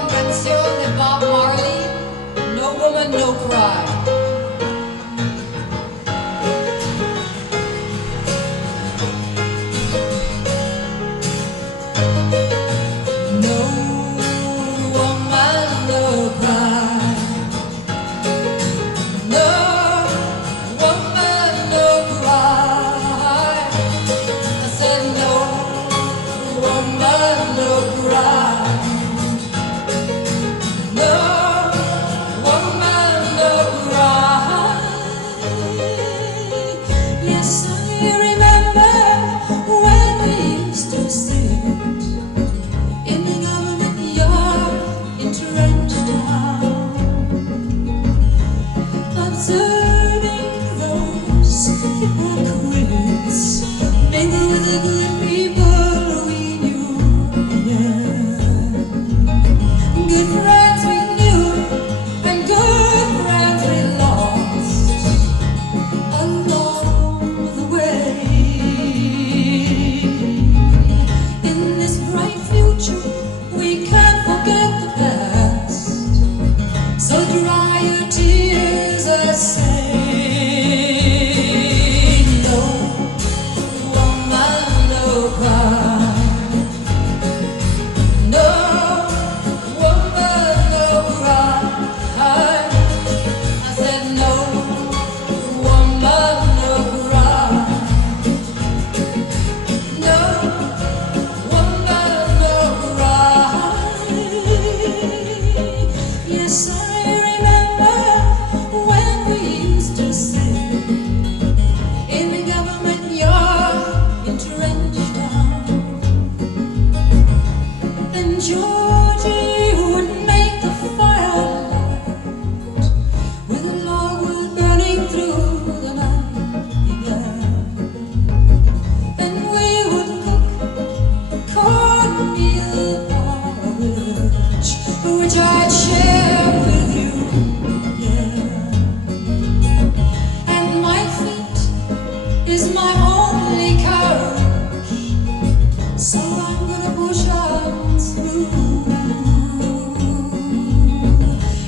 una canción de Bob Marley, No Woman, No Cry. No woman, no cry. No woman, no cry. I said no woman, no cry. No woman, no cry. Yes, I remember when we used to sit in the government yard in Trench Town, observing those hypocrites mingle with the good people we knew. Yeah. Good friends we knew and good friends we lost along the way. In this bright future, we can't forget the past. So dry your tears, I say. No woman, no cry. No woman, no cry. I said no woman, no cry. No woman, no cry. Yes, I remember when we used to sit in the government yard in Trench Town. Then Georgie would make the firelight with a logwood burning through the night. Yeah. And we would cook cornmeal porridge, which I'd share with you. Yeah. And my feet is my only courage, so I'm gonna push on through.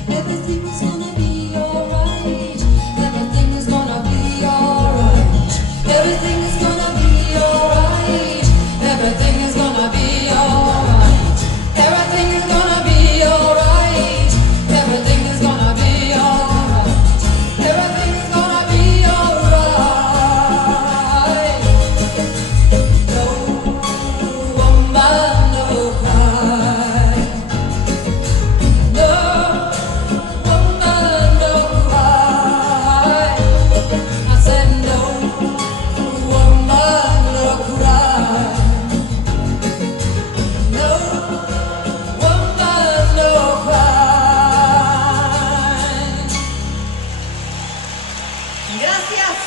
Everything's gonna be alright. Everything's gonna be alright. Everything is gonna be alright. Everything is gonna be alright. Everything is gonna be alright. Everything is gonna be alright. Everything is gonna be alright. No woman, no cry. No woman, no cry. I said no woman, no cry. No woman, no cry. Gracias.